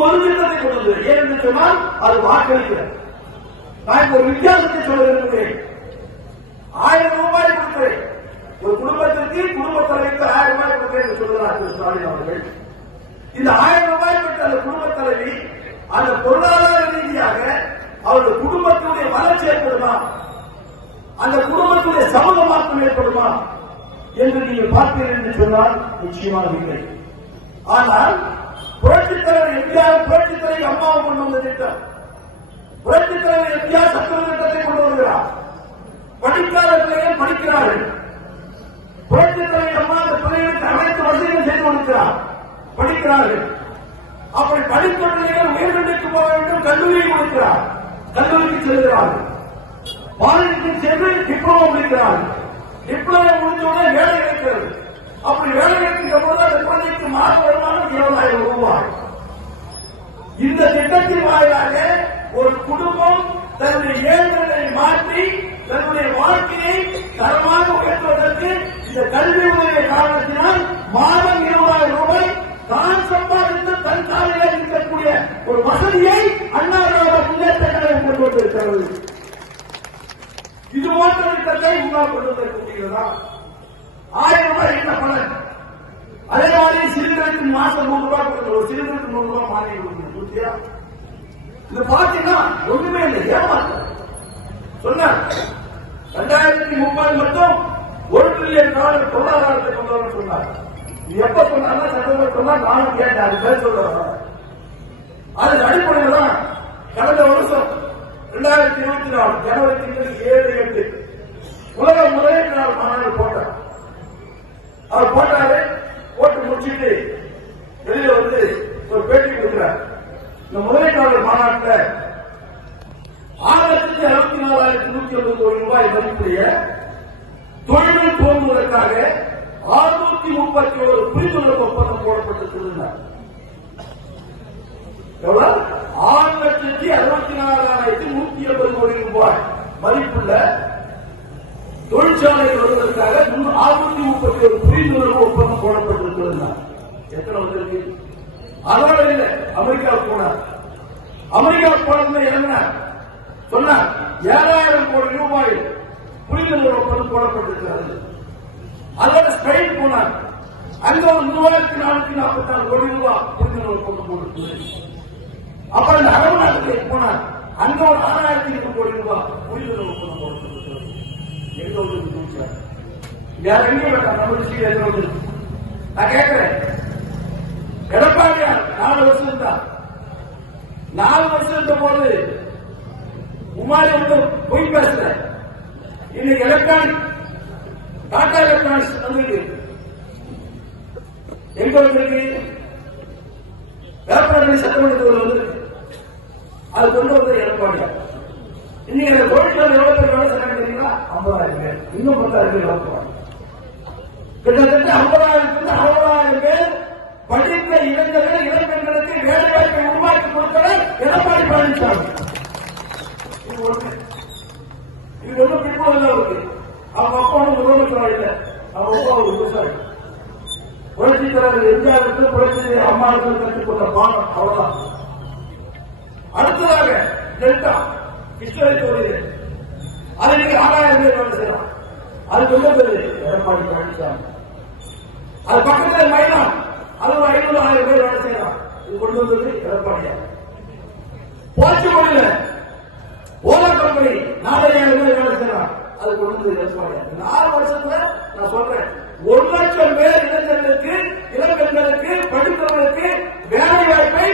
ஒரு ஒரு திட்டத்தை கொண்டு வந்தது ஏன் என்று சொன்னால் அது வாக்களிக்கிறது. நான் ஒரு வித்தியாசத்தை சொல்ல விரும்புகிறேன். ஆயிரம் ரூபாய் கொடுக்கிறேன் ஒரு குடும்பத்திற்கு குடும்ப தலைவிக்கு ஆயிரம் ரூபாய் கொடுக்கிறேன் என்று சொல்கிறார் திரு ஸ்டாலின் அவர்கள். இந்த ஆயிரம் ரூபாய் பெற்ற அந்த குடும்ப தலைவி அந்த பொருளாதார ரீதியாக அவருடைய குடும்பத்தினுடைய வளர்ச்சி ஏற்படுமா? அந்த குடும்பத்துடைய சமூக மாற்றம் ஏற்படுமா? என்று நீங்கள் பார்ப்பீர்கள் என்று சொன்னால் நிச்சயமாக இல்லை ஆனால் புரட்சித் எம்ஜிஆர் புரட்சித் தலைவர் கொண்டு வந்த திட்டம். புரட்சித் எம்ஜிஆர் திட்டத்தை கொண்டு வருகிறார். படிக்காத பிள்ளைகள் படிக்கிறார்கள். அம்மா அந்த பிள்ளைகளுக்கு அனைத்து வசதிகளும் செய்து கொடுக்கிறார். படிக்கிறார்கள். அப்படி படித்த பிள்ளைகள் உயர்கல்விக்கு போக வேண்டும் கல்லூரியை கொடுக்கிறார். கல்லூரிக்கு செல்கிறார்கள். பாலிடெக்னிக் சென்று டிப்ளமோ முடிக்கிறார்கள். டிப்ளமோ முடிஞ்சவுடனே வேலை கிடைக்கிறது அப்படி வேலை கிடைக்கின்ற போது அந்த மாத வருமானம் இருபதாயிரம் ரூபாய். இந்த திட்டத்தின் வாயிலாக ஒரு குடும்பம் தன்னுடைய இயந்திரங்களை மாற்றி தன்னுடைய வாழ்க்கையை தரமாக உயர்த்துவதற்கு இந்த கல்வி உதவிய காரணத்தினால் மாதம் இருபதாயிரம் ரூபாய் தான் சம்பாதித்து தன் காலையில் இருக்கக்கூடிய ஒரு வசதியை அண்ணா திராவிட முன்னேற்ற கழகம் கொண்டு வந்திருக்கிறது. இது போன்ற திட்டத்தை முன்னால் வந்திருக்கிறதா ஆயிரம் ரூபாய் என்ன பலன் அதே மாதிரி சிலிண்டருக்கு மாசம் நூறு ரூபாய் கொடுக்கணும். ஒரு சிலிண்டருக்கு நூறு ரூபாய் மானியம் கொடுக்கணும். பூர்த்தியா இது பாத்தீங்கன்னா ஒண்ணுமே இல்லை. ஏமாற்றம். சொன்ன ரெண்டாயிரத்தி முப்பது மட்டும் ஒரு டிரில்லியன் டாலர் பொருளாதாரத்தை கொண்டு வர சொன்னார். எப்ப சொன்னாங்க சட்டமன்ற சொன்னா நானும் கேட்டேன் அது பேர் சொல்றேன் அது அடிப்படையில் தான் கடந்த வருஷம் ரெண்டாயிரத்தி இருபத்தி நாலு ஜனவரி ஏழு எட்டு உலக முதலீட்டு நாள் மாநாடு போட்டார் அவர் போட்டாரு போட்டு முடிச்சிட்டு வெளியில வந்து ஒரு பேட்டி கொடுக்கிறார். இந்த முதலீட்டாளர் மாநாட்டில் ஆறு அறுபத்தி நாலாயிரத்தி நூத்தி ஐம்பது கோடி ரூபாய் மதிப்புடைய தொழில் தோன்றுவதற்காக அறுநூத்தி முப்பத்தி ஒரு புரிந்துணர்வு ஒப்பந்தம் போடப்பட்டிருக்கிறார் எவ்வளவு? ஆறு லட்சத்தி அறுபத்தி நாலாயிரத்தி நூத்தி எழுபது கோடி ரூபாய் மதிப்புள்ள தொழிற்சாலை வருவதற்காக ஆறுநூத்தி முப்பத்தி ஒரு புரிந்துணர்வு ஒப்பந்தம் போடப்பட்டிருக்கிறது. எத்தனை வந்திருக்கு? அதோட இல்லை அமெரிக்கா போனார். அமெரிக்கா போனதுல என்ன? சொன்னார் ஏழாயிரம் கோடி ரூபாய் புரிந்துணர்வு ஒப்பந்தம் போடப்பட்டிருக்கிறது. அதோட ஸ்பெயின் போனார். அங்க ஒரு மூவாயிரத்தி நானூத்தி நாற்பத்தி நாலு கோடி ரூபாய் புரிந்துணர்வு ஒப்பந்தம் போட்டிருக்கிறது அப்புறம் இந்த அரபு நாட்டுக்கு போனார். அங்க ஒரு ஆறாயிரத்தி எட்டு கோடி ரூபாய் புரிந்துணர்வு ஒப்பந்தம் போட்டிருக்கிறது எங்க வந்து வேற வேண்டாம் நம்ம விஷயம் எங்க வந்து நான் கேட்கிறேன் எடப்பாடியார் நாலு வருஷம் தான் நாலு வருஷம் இருந்த போது உமாரி வந்து பொய் பேசல? இன்னைக்கு எலக்ட்ரானிக் டாடா எலக்ட்ரானிக்ஸ் வந்திருக்கு. எங்க வந்திருக்கு? வேப்பநாடு சட்டமன்றத்தில் வந்திருக்கு. அது கொண்டு வந்து எடப்பாடியார். இன்னைக்கு அந்த தொழிற்சாலை எவ்வளவு பேர் வேலை செய்றாங்க தெரியுங்களா ஐம்பதாயிரம் பேர். இன்னும் பத்தாயிரம் பேர் வேலை கிட்டத்தட்ட அறுபதாயிரம் பேர் படித்த இளைஞர்கள் இளைஞர்களுக்கு வேலை வாய்ப்பை உருவாக்கி கொடுத்தவர் எடப்பாடி பழனிசாமி. இது ஒண்ணு. இது ஒண்ணு பின்புல இருக்கு. அவங்க அப்பா ஒண்ணு முதலமைச்சர் இல்லை. அவங்க அப்பா ஒரு விவசாயி. புரட்சி தலைவர் எம்ஜிஆருக்கு புரட்சி அம்மாவுக்கு கொடுத்த பாடம் அவ்வளவுதான். அடுத்ததாக டெல்டா. கிருஷ்ணகிரி தொகுதியில் அது நீங்க ஆறாயிரம் பேர் வேலை செய்யலாம். அது சொல்ல பேரு எடப்பாடி பழனிசாமி. அது பக்கத்துல மைதான் அது ஒரு ஐநூறு ஆயிரம் பேர் வேலை செய்யலாம். இது கொண்டு வந்தது எடப்பாடியா போச்சுமொழியில ஓலா கம்பெனி நாலாயிரம் பேர் வேலை செய்யலாம். அது கொண்டு வந்தது எடப்பாடியா நாலு வருஷத்துல நான் சொல்றேன் ஒரு லட்சம் பேர் இளைஞர்களுக்கு இளைஞர்களுக்கு படித்தவர்களுக்கு வேலை வாய்ப்பை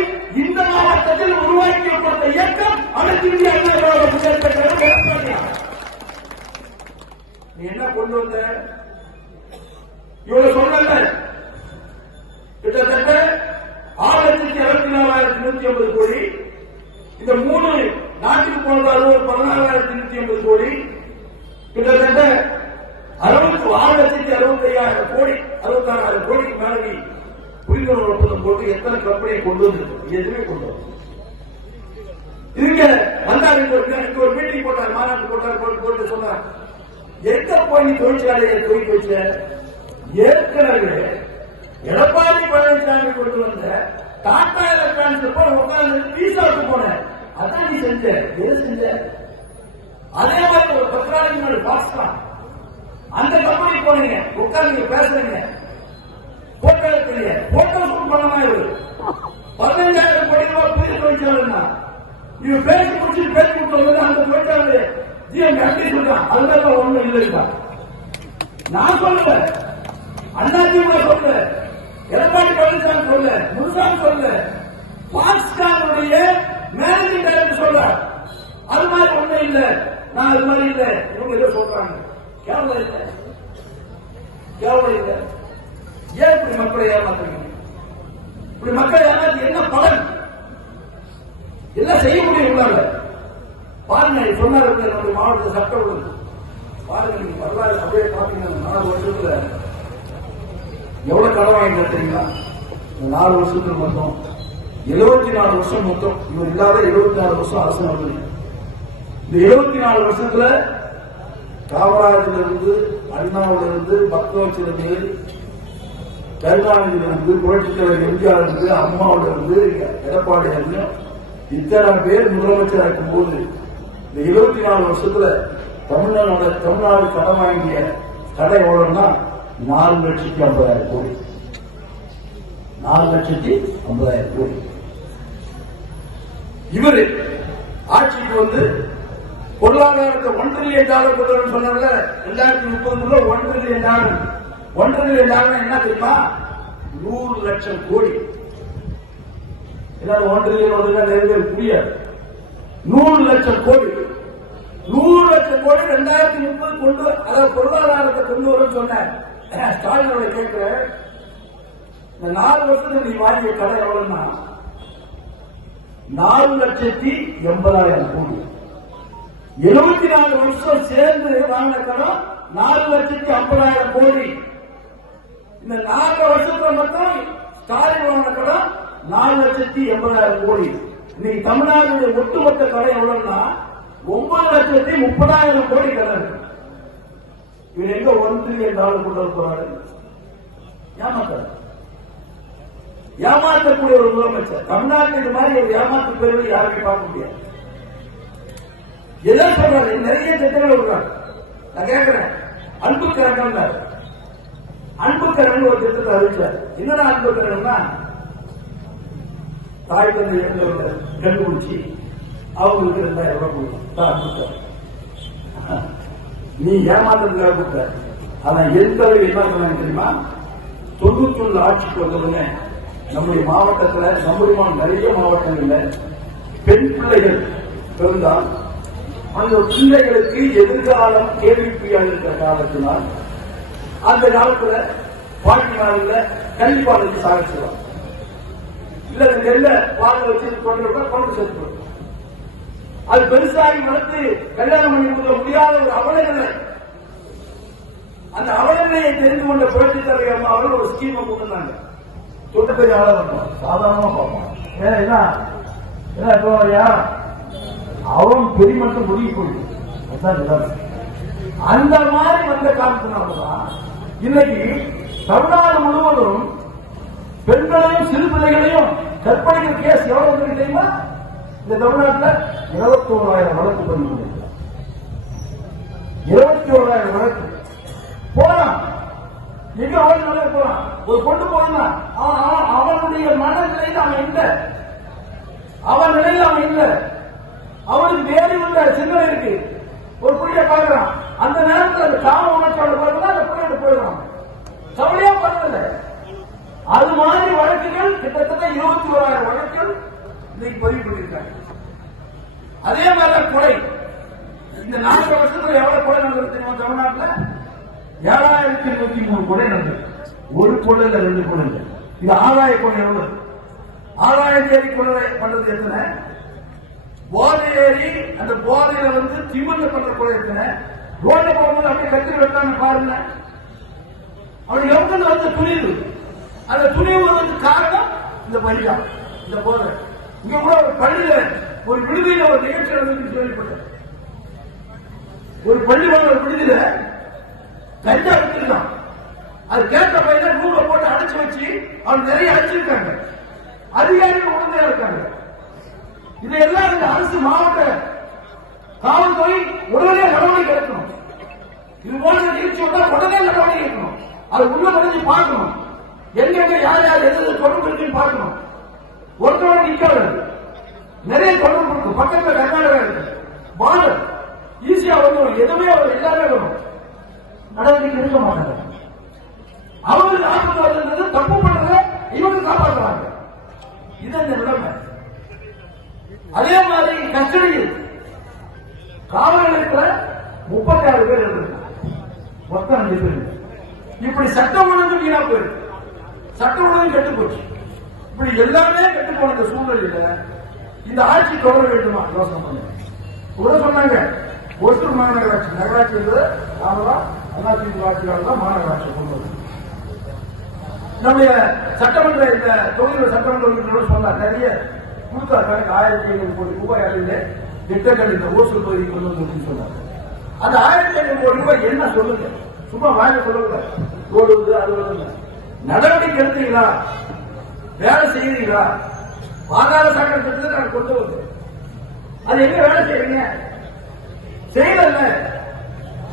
இந்த மாவட்டத்தில் உருவாக்கப்பட்ட இயக்கம் அனைத்து இந்திய அண்ணா திராவிட முன்னேற்ற கழகம் எடப்பாடியா நீ என்ன கொண்டு வந்த இவங்க சொன்னல கிட்டத்தட்ட ஆறு லட்சத்தி அறுபத்தி நாலாயிரத்தி நூத்தி ஐம்பது கோடி இந்த மூணு நாட்டுக்கு போனதால் ஒரு பதினாலாயிரத்தி நூத்தி ஐம்பது கோடி கிட்டத்தட்ட அறுபத்தி ஆறு லட்சத்தி அறுபத்தி ஐயாயிரம் கோடி அறுபத்தி ஆறாயிரம் கோடிக்கு மேல நீ புரிந்துணர்வு ஒப்பந்தம் போட்டு எத்தனை கம்பெனியை கொண்டு வந்திருக்கு எதுவுமே கொண்டு ஒரு ஒரு மீட்டிங் போட்டார் மாநாட்டு போட்டார் போட்டு சொன்னார். எங்க போய் நீ தொழிற்சாலையை துவக்கி வச்ச ஏற்கனவே எடப்பாடி பழனிசாமி கொண்டு வந்த டாடா எலக்ட்ரானிக்ஸ் போய் உட்கார்ந்து போனேன். அதான் நீ செஞ்ச எது செஞ்ச? அதே மாதிரி ஒரு பத்து நாளைக்கு முன்னாடி அந்த கம்பெனி போனீங்க உட்கார்ந்து பேசுறீங்க போட்டோ எடுக்கிறீங்க போட்டோ பண்ண மாதிரி பதினஞ்சாயிரம் கோடி இவன் பேசி முடிச்சு பேசி கொடுத்தது அந்த தொழிற்சாலை ஜிஎம் எப்படி சொல்றான் அதுதான் ஒண்ணும் இல்லைப்பா. நான் சொல்லல. அண்ணாதிமுக சொல்ல எடப்பாடி பழனிசாமி சொல்ல முனுசாமி சொல்ல பாக்ஸ்கானுடைய மேனேஜிங் டைரக்டர் சொல்ற அது மாதிரி ஒண்ணும் இல்லை. நான் அது மாதிரி இல்லை. இவங்க ஏதோ சொல்றாங்க. கேவலம் இல்ல. கேவலம் ஏன் இப்படி மக்களை ஏமாத்துறீங்க? இப்படி மக்களை ஏமாத்தி என்ன பலன்? எல்லாம் செய்ய முடியும் உங்களால? பாருங்க சொன்னார் நம்முடைய மாவட்ட சட்டம் ஒழுங்கு பாருங்க நீங்க வரலாறு அப்படியே பாத்தீங்கன்னா நாலு வருஷத்துல எவ்வளவு கடன் வாங்கி தெரியுங்களா? இந்த நாலு வருஷத்துல மொத்தம் எழுபத்தி நாலு வருஷம் மொத்தம். இவர் இல்லாத எழுபத்தி நாலு வருஷம் அரசு நடந்தது. இந்த எழுபத்தி நாலு வருஷத்துல காமராஜில இருந்து அண்ணாவில இருந்து பக்தவச்சிலிருந்து கருணாநிதியில இருந்து புரட்சித் தலைவர் எம்ஜிஆர் இருந்து அம்மாவில இருந்து எடப்பாடி இருந்து இத்தனை பேர் முதலமைச்சர் இருக்கும் போது இந்த இருபத்தி நாலு வருஷத்துல தமிழ்நாடு தமிழ்நாடு கடன் வாங்கிய கடை எவ்வளவுன்னா நாலு லட்சத்தி ஐம்பதாயிரம் கோடி. நாலு லட்சத்தி ஐம்பதாயிரம் கோடி. இவரு ஆட்சிக்கு வந்து பொருளாதாரத்தை ஒன் ட்ரில்லியன் டாலர் கொண்டு சொன்னாங்க ரெண்டாயிரத்தி முப்பதுல one trillion dollar one trillion dollar என்ன தெரியுமா? நூறு லட்சம் கோடி. எல்லாரும் ஒன் ட்ரில்லியன் வந்து நிறைய புரியாது நூறு லட்சம் கோடி. நூறு லட்சம் கோடி ரெண்டாயிரத்தி முப்பது கொண்டு அதாவது பொருளாதாரத்தை கொண்டு வரும் சொன்னேன். ஸ்டாலினோட கேட்கிற இந்த நாலு வருஷத்துல நீ வாங்கிய கடை எவ்வளவுன்னா? நாலு லட்சத்தி எண்பதாயிரம் கோடி. எழுபத்தி நாலு வருஷம் சேர்ந்து வாங்கின கடன் நாலு லட்சத்தி ஐம்பதாயிரம் கோடி. இந்த நாலு வருஷத்துல மட்டும் ஸ்டாலின் வாங்கின கடன் நாலு லட்சத்தி எண்பதாயிரம் கோடி. இன்னைக்கு தமிழ்நாடு ஒட்டுமொத்த கடை எவ்வளவுன்னா ஒன்பது லட்சத்தி முப்பதாயிரம் கோடி கடன் இவர் எங்க ஒன் ட்ரில்லியன் டாலர் கொண்டு வர போறாரு? ஏமாத்தாரு ஏமாற்றக்கூடிய ஒரு முதலமைச்சர். தமிழ்நாட்டில் இது மாதிரி ஒரு ஏமாற்று பெருமை யாருமே பார்க்க முடியாது. எதை சொல்றாரு? நிறைய திட்டங்கள் விடுறாங்க நான் கேட்கிறேன் அன்பு கரகம் அன்பு கரகம் ஒரு திட்டத்தை அறிவிச்சார். என்னடா அன்பு கரகம்னா தாய் தந்தை இறந்தவங்க கண்டுபிடிச்சி அவங்களுக்கு ரெண்டாயிரம் ரூபாய் கொடுக்கும் தான் நீ ஏமாத்துறதுக்காக கொடுத்த. ஆனா எந்த அளவு என்ன சொன்னாங்க தெரியுமா? தொண்ணூத்தி ஆட்சிக்கு வந்ததுங்க நம்முடைய மாவட்டத்துல நம்முடைய நிறைய மாவட்டங்கள்ல பெண் பிள்ளைகள் பிறந்தால் அந்த பிள்ளைகளுக்கு எதிர்காலம் கேள்விக்குறியாக இருக்கிற காலத்தினால் அந்த காலத்துல பாட்டி நாளில் கல்விப்பாளையத்துக்கு இல்ல நெல்ல பால் வச்சு கொண்டு கொண்டு சேர்த்து அது பெருசாகி வளர்த்து கல்யாணம் பண்ணி கொடுக்க முடியாத ஒரு அவலநிலை அந்த அவலநிலையை தெரிந்து கொண்ட புரட்சி தலைவர் அம்மா அவர்கள் ஒரு ஸ்கீமை கொடுத்தாங்க. தொட்டு பெரிய ஆளா இருக்கும் சாதாரணமா பார்ப்போம். ஏன்னா என்ன? இப்போ ஐயா? அவன் பெரிய மட்டும் முடிவு போயிடும் அந்த மாதிரி வந்த காரணத்தினாலதான் இன்னைக்கு தமிழ்நாடு முழுவதும் பெண்களையும் சிறு பிள்ளைகளையும் கற்பழிக்கிற கேஸ் எவ்வளவு தெரியுமா? இந்த தமிழ்நாட்டில் இருபத்தி ஓராயிரம் வழக்கு பதிவு இருபத்தி ஓராயிரம் வழக்கு. போறான் எங்க அவன் நல்லா போறான் ஒரு கொண்டு போனா அவனுடைய மனநிலையில் அவன் இல்லை அவன் நிலையில் அவன் இல்லை. அவனுக்கு வேறு உள்ள சிந்தனை இருக்கு. ஒரு புள்ளிய பாக்குறான் அந்த நேரத்தில் அந்த காம உணர்ச்சியோட பார்த்தா அந்த புள்ளியோட போயிடுறான் கவலையா பண்ணல அது மாதிரி வழக்குகள் கிட்டத்தட்ட இருபத்தி ஓராயிரம் வழக்குகள் இன்னைக்கு பதிவு பண்ணியிருக்காங்க. அதே மாதிரி கொலை. இந்த நான்கு வருஷத்துல எவ்வளவு கொலை நடந்திருக்கு தமிழ்நாட்டில்? ஏழாயிரத்தி நூத்தி மூணு கொலை நடந்தது ஒரு கொலை இல்ல ரெண்டு கொலை இல்ல. இது ஆதாய கொலை எவ்வளவு? ஆதாய தேதி கொலை பண்றது எத்தனை? போதை ஏறி அந்த போதையில வந்து திமிர்ல பண்ற கொலை எத்தனை? ரோட்ல போகும்போது அப்படியே கத்திரி வெட்டான்னு பாருங்க. அவன் எவ்வளவு வந்து புரியுது. அந்த துணிவு வருவதற்கு காரணம் இந்த பலியா இந்த போதை. இங்க கூட ஒரு பள்ளியில ஒரு விடுதியில ஒரு நிகழ்ச்சி நடந்து கேள்விப்பட்டேன். ஒரு பள்ளிவான ஒரு விடுதியில கஞ்சா விட்டுருக்கான் அது கேட்ட பையன ரூல போட்டு அடைச்சு வச்சு அவன் நிறைய அடிச்சிருக்காங்க. அதிகாரிகள் உடனே இருக்காங்க. இதையெல்லாம் இந்த அரசு மாவட்ட காவல்துறை உடனே நடவடிக்கை எடுக்கணும். இது போன்ற நிகழ்ச்சி வந்தா உடனே நடவடிக்கை எடுக்கணும். அது உள்ள நுழைஞ்சு பார்க்கணும். எங்கெங்க யார் யார் எது தொடர்பு இருக்குன்னு பார்க்கணும். ஒருத்தரோட நிக்காது நிறைய தொடர்பு இருக்கு பக்கத்துல கர்நாடகா இருக்கு. பார்டர் ஈஸியா வந்துடும் எதுவுமே அவர் எல்லாமே வரும் நடவடிக்கை இருக்க மாட்டாங்க. அவங்களுக்கு ஆபத்து வருது தப்பு பண்றத இவங்க காப்பாற்றுறாங்க இது இந்த நிலைமை. அதே மாதிரி கஸ்டடியில் காவல் நிலையத்துல முப்பத்தி ஆறு பேர் இருந்தாங்க மொத்தம் அஞ்சு பேர். இப்படி சட்டம் ஒழுங்கு வீணா போயிருக்கு. சட்டம் ஒழுங்கு கெட்டு போச்சு. இப்படி எல்லாமே கெட்டு போன இந்த சூழ்நிலையில இந்த ஆட்சி தொடர வேண்டுமா? யோசனை பண்ணுங்க கூட சொன்னாங்க ஒசூர் மாநகராட்சி நகராட்சி என்பது நாம அதிமுக ஆட்சியாளர் தான் மாநகராட்சி கொண்டு நம்முடைய சட்டமன்ற இந்த தொகுதியில் சட்டமன்ற உறுப்பினர்கள் சொன்னார் நிறைய கொடுத்தார். கணக்கு ஆயிரத்தி ஐநூறு கோடி ரூபாய் அளவில் திட்டங்கள் இந்த ஓசூர் தொகுதி கொண்டு வந்து சொன்னார். அந்த ஆயிரத்தி ஐநூறு கோடி ரூபாய் என்ன சொல்லுங்க? சும்மா வாங்க சொல்லுங்க. ஓடுவது வந்து அது வந்து நடவடிக்கை எடுத்தீங்களா வேலை செய்யறீங்களா பாதாள சாக்கடை திட்டத்தை நான் கொண்டு வந்து. அது எங்க வேலை செய்யறீங்க செய்யல.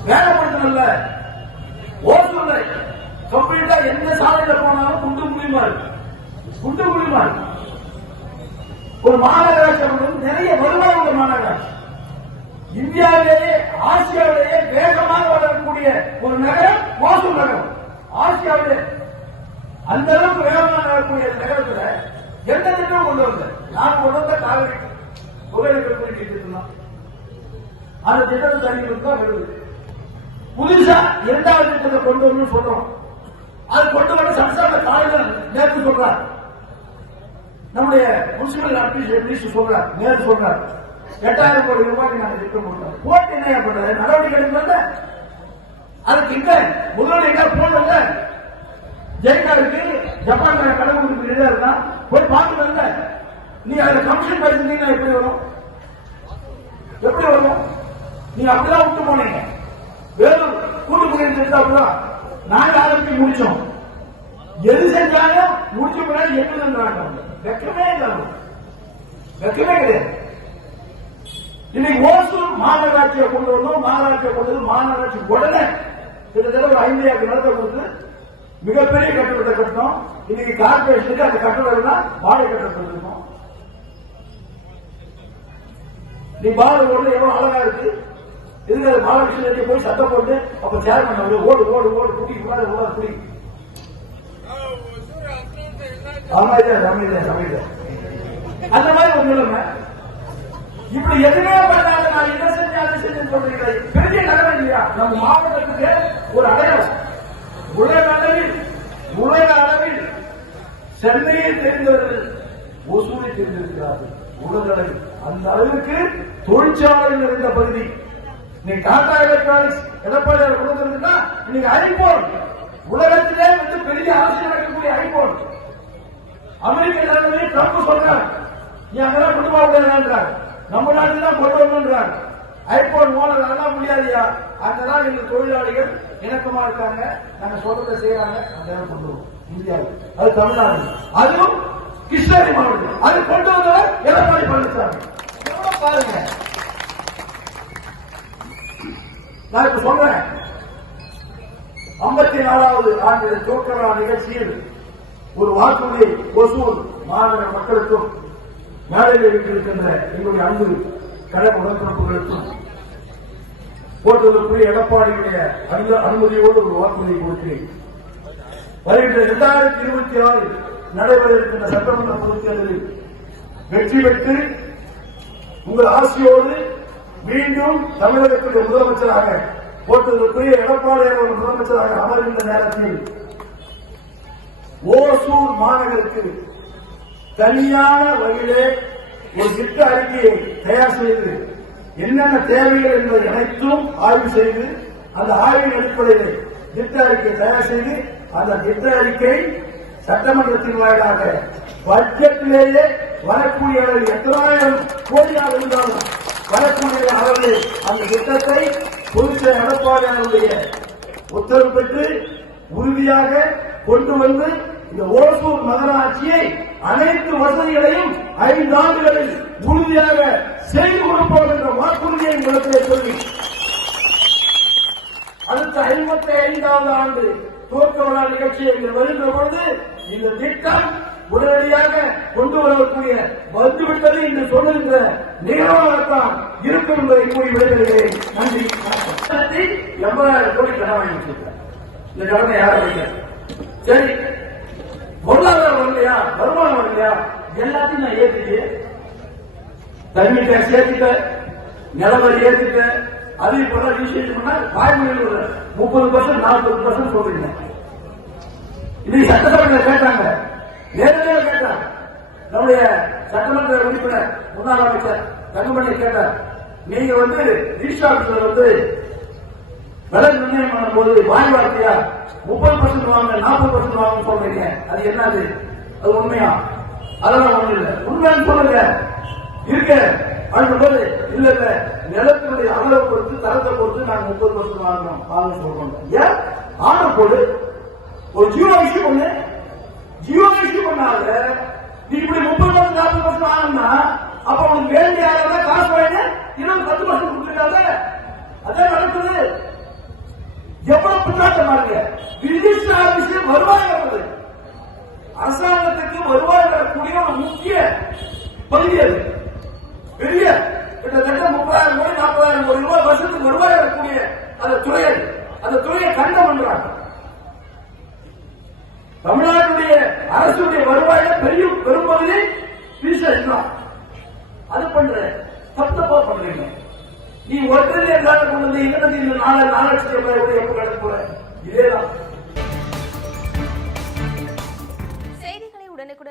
வேலை பண்ணல ஓசூர்ல கம்ப்ளீட்டா எந்த சாலையில போனாலும் குண்டு குழிமா இருக்கு? குண்டு குழிமா இருக்கு? ஒரு மாநகராட்சி வந்து நிறைய வருமானம் உள்ள மாநகராட்சி. இந்தியாவிலேயே ஆசியாவிலேயே வேகமாக வளரக்கூடிய ஒரு நகரம் ஓசூர் நகரம். ஆசியாவிலே அந்த அளவுக்கு வேகமாக நடக்கக்கூடிய நகரத்துல எந்த திட்டம் கொண்டு வந்த நான் கொண்டு வந்த காவிரி புகையில திட்டம் தான் அந்த திட்டத்தை தண்ணி தான் வருது புதுசா இரண்டாவது திட்டத்தை கொண்டு வரணும்னு சொல்றோம். அது கொண்டு வர சம்சார காலையில நேற்று சொல்றார். நம்முடைய முனிசிபல் அட்மினிஸ்ட்ரேஷன் சொல்றார். நேற்று சொல்றார். எட்டாயிரம் கோடி ரூபாய்க்கு நாங்கள் திட்டம் கொடுத்தோம் போட்டு என்ன பண்றது நடவடிக்கை எடுக்கல அதுக்கு இங்க முதல்ல எங்க போனல ஜெய்காருக்கு ஜப்பான் கடன் கொடுத்து ரெடியா இருந்தான் போய் பார்த்து வந்த. நீ அதுல கமிஷன் பேசிருந்தீங்கன்னா எப்படி வரும்? எப்படி வரும்? நீ அப்படிதான் விட்டு போனீங்க. வேலூர் கூட்டு குடியிருப்பு அப்படிதான் நாங்க ஆரம்பிச்சு முடிச்சோம். எது செஞ்சாலும் முடிச்ச பின்னாடி என்னன்றாங்க வெக்கமே இல்லாம வெக்கமே கிடையாது. இன்னைக்கு ஓசூர் மாநகராட்சியை கொண்டு வந்தோம் மாநகராட்சியை கொண்டு வந்து மாநகராட்சி உடனே கிட்டத்தட்ட ஒரு ஐந்து ஏக்கர் நிலத்தை கொடுத்து மிகப்பெரிய கட்டடத்தை கட்டணும். இன்னைக்கு கார்பரேஷனுக்கு அந்த கட்டடம் தான் வாடகை கட்டடம் இருக்கணும் நீ பால ரோடு எவ்வளவு அழகா இருக்கு. இதுல பாலகிருஷ்ண ரெட்டி போய் சத்தம் போட்டு அப்ப சேர்மன் அவரு ஓடு ஓடு ஓடு குடி கூடாது ஓட குடி. அமைதியா அமைதியா அமைதியா அந்த மாதிரி ஒரு நிலைமை. இப்படி எதுவுமே பண்ணாத நான் என்ன செஞ்சாலும் செஞ்சு செஞ்சேன்னு சொல்றீங்க பெரிய நகரம் இல்லையா? நம்ம மாவட்டத்துக்கு ஒரு அடையாளம். உலக அளவில் உலக அளவில் சென்னையை தெரிந்தவர்கள் ஒசூரை தெரிந்திருக்கிறார்கள் உலக அளவில் அந்த அளவுக்கு தொழிற்சாலையில் இருந்த பகுதி. நீங்க டாடா எலக்ட்ரானிக்ஸ் எடப்பாடியார் கொடுத்திருந்தா இன்னைக்கு ஐபோன். உலகத்திலே வந்து பெரிய அரசியல் நடக்கக்கூடிய ஐபோன். அமெரிக்க தலைவரே ட்ரம்ப் சொல்றார். நீ அங்கெல்லாம் கொண்டு போக கூடாதுன்றார் நம்ம நாட்டில் தான் கொண்டு வரணுன்றார் ஐபோன் ஓனர் அதெல்லாம் முடியாதுயா அங்கதான் எங்க தொழிலாளிகள் இணக்கமா இருக்காங்க நாங்க சொல்றத செய்யறாங்க அதெல்லாம் கொண்டு வரும். இந்தியாவில். அது தமிழ்நாடு. அதுவும் கிருஷ்ணகிரி மாவட்டம் அது கொண்டு வந்தவர் எடப்பாடி பழனிசாமி. பாருங்க. நான் இப்ப சொல்றேன். ஐம்பத்தி நாலாவது ஆண்டு தோற்றவிழா நிகழ்ச்சியில் ஒரு வாக்குறுதி ஒசூர் மாநகர மக்களுக்கும் மேடையில் இருக்கின்ற எங்களுடைய அன்பு கடை உடன்பிறப்புகளுக்கும் போட்டதற்குரிய எடப்பாடியுடைய அனுமதியோடு ஒரு வாக்குறுதியை கொடுக்கிறேன். வருகின்ற இரண்டாயிரத்தி இருபத்தி ஆறு நடைபெற இருக்கின்ற சட்டமன்ற பொதுத் தேர்தலில் வெற்றி பெற்று உங்கள் ஆசையோடு மீண்டும் தமிழகத்துடைய முதலமைச்சராக போட்டதற்குரிய எடப்பாடி அவர்கள் முதலமைச்சராக அமர்கின்ற நேரத்தில் ஓசூர் மாநகருக்கு தனியான வகையிலே ஒரு திட்ட அறிக்கையை தயார் செய்து என்னென்ன தேவைகள் என்பதை அனைத்தும் ஆய்வு செய்து அந்த ஆய்வின் அடிப்படையில் திட்ட அறிக்கை தயார் செய்து அந்த திட்ட அறிக்கை சட்டமன்றத்தின் வாயிலாக பட்ஜெட்டிலேயே வரக்கூடிய அளவில் எத்தனாயிரம் கோடியாக இருந்தாலும் வரக்கூடிய அளவில் அந்த திட்டத்தை பொதுச்ச எடப்பாடியாருடைய உத்தரவு பெற்று உறுதியாக கொண்டு வந்து இந்த ஓசூர் நகராட்சியை அனைத்து வசதிகளையும் ஐந்து ஆண்டுகளில் உறுதியாக செய்து கொடுப்போம் என்ற வாக்குறுதியை உங்களுக்கு சொல்லி. அடுத்த ஐம்பத்தி ஐந்தாவது ஆண்டு துவக்க விழா நிகழ்ச்சியை வருகின்ற பொழுது இந்த திட்டம் உடனடியாக கொண்டு வரக்கூடிய வந்துவிட்டது என்று சொல்லுகின்ற நிகழ்வாகத்தான் இருக்கும் என்பதை கூறி விடைபெறுகிறேன். நன்றி. வணக்கம். எண்பதாயிரம் கோடி கடன் வாங்கி இந்த கடனை யாரும் சரி. இல்லையா? வருமானம் வரலையா எல்லாத்தையும் நான் ஏத்திட்டு தண்ணி டேக்ஸ் ஏத்திட்டேன் நிலவரி ஏத்திட்டேன் அது இப்ப ரிஜிஸ்ட்ரேஷன் பண்ணா வாய்மொழியில் முப்பது பர்சன்ட் நாற்பது பர்சன்ட் சொல்றீங்க. இன்னைக்கு சட்டசபையில கேட்டாங்க. நேரடியாக கேட்டாங்க. நம்முடைய சட்டமன்ற உறுப்பினர் முன்னாள் அமைச்சர் தங்கமணி கேட்டார். நீங்க வந்து ரிஜிஸ்டர் ஆபீஸ்ல வந்து விலை நிர்ணயம் பண்ணும்போது வாய் வார்த்தையா முப்பது பர்சன்ட் வாங்க நாற்பது பர்சன்ட் வாங்க சொல்றீங்க. அது என்னது? அது உண்மையா? அதெல்லாம் ஒண்ணு இல்ல. உண்மைன்னு சொல்லுங்க. இருக்க அப்படின்னு போது இல்ல இல்ல. நிலத்தினுடைய அளவை பொறுத்து தரத்தை பொறுத்து நாங்க முப்பது வருஷம் வாங்கணும் வாங்க சொல்றோம். ஏன்? ஆன போடு ஒரு ஜீவோ இஷ்யூ பண்ணு ஜீவோ இஷ்யூ பண்ணாத நீ இப்படி முப்பது வருஷம் நாற்பது வருஷம் வாங்கினா அப்ப உனக்கு வேண்டிய யாராவது காசு வாங்க இன்னும் பத்து வருஷம் கொடுத்துருக்காங்க அதான் நடக்குது. எவ்வளவு பின்னாட்டம் பாருங்க. ரிஜிஸ்டர் ஆபீஸ் வருவாய் வருது அரசாங்கத்துக்கு வருவாய் வரக்கூடிய ஒரு முக்கிய பகுதி அது. பெரிய கிட்டத்தட்ட முப்பதாயிரம் கோடி நாற்பதாயிரம் கோடி ரூபாய் வருஷத்துக்கு வருவாய் வரக்கூடிய அந்த துறை அது. அந்த துறையை கண்ட பண்றாங்க தமிழ்நாட்டுடைய அரசுடைய வருவாயில பெரிய பெரும்பகுதி ரிஜிஸ்டர் அது பண்ற தப்பு தப்பா பண்றீங்க. நீ ஒருத்தர் கொண்டு வந்து இன்னும் நாலு நாலு லட்சம் ரூபாய் எப்படி எப்ப கடந்து போற இதேதான்.